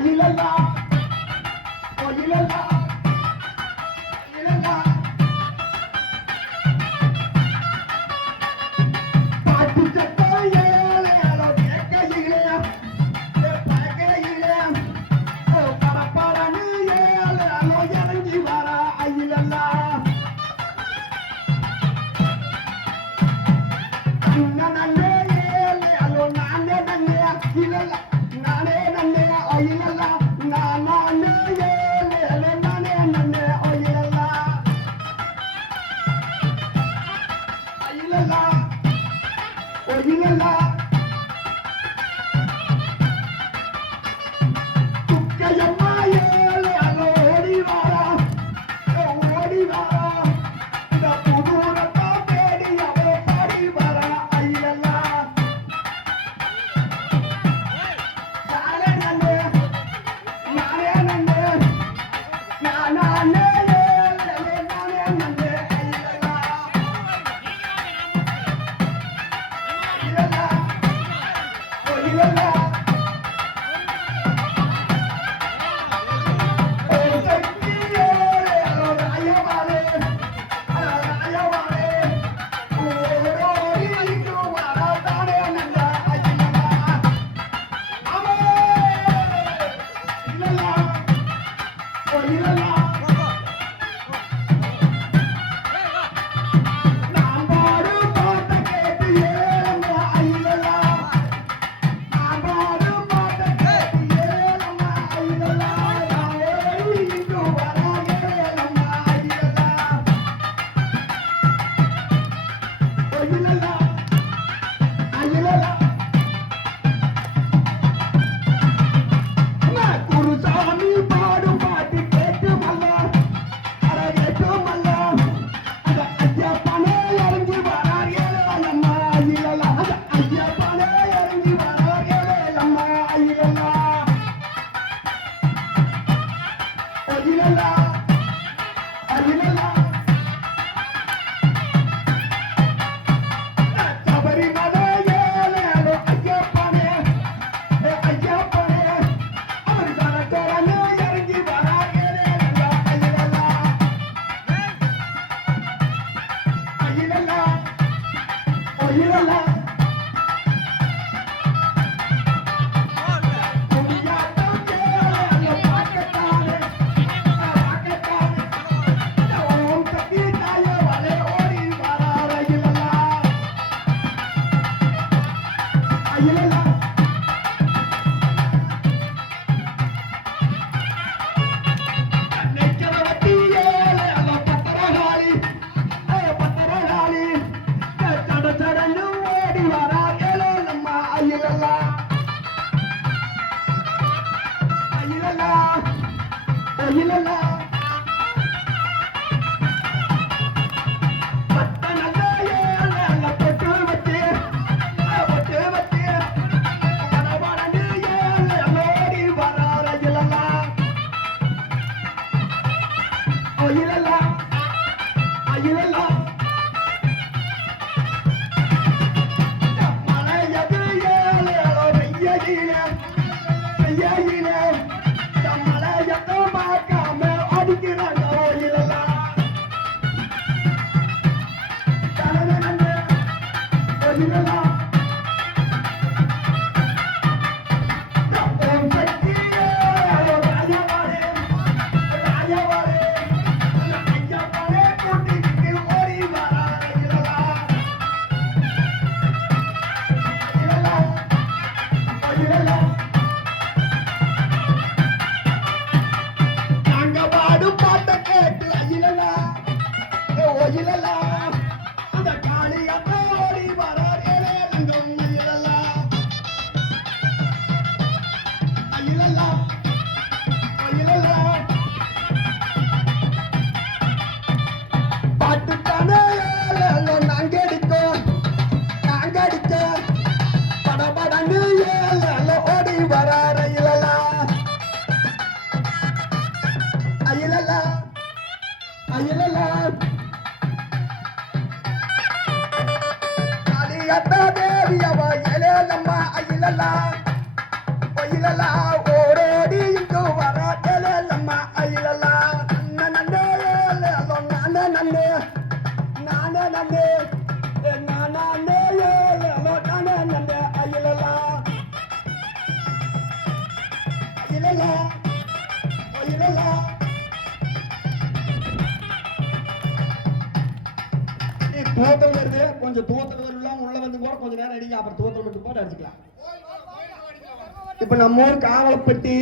Oh, you love that. Oh, you love that. Bye. Gurusamy பாடும் பாட்டு கேட்டு Lila, அயிலல்லா ஒயிலலா ஒயிலலா ஓடோடி இங்கு வரட்டலம்மா அயிலலா நன்னே நானே நன்னே நானே நன்னே நானே நானே நன்னே கொஞ்சம் தோத்தல் உள்ள வந்து கூட கொஞ்சம் நேரம் அடிங்க அப்புறம் தோத்தல் மட்டும் போட்டு அடிச்சுக்கலாம். இப்ப நம்ம ஊர் காவலப்பட்டி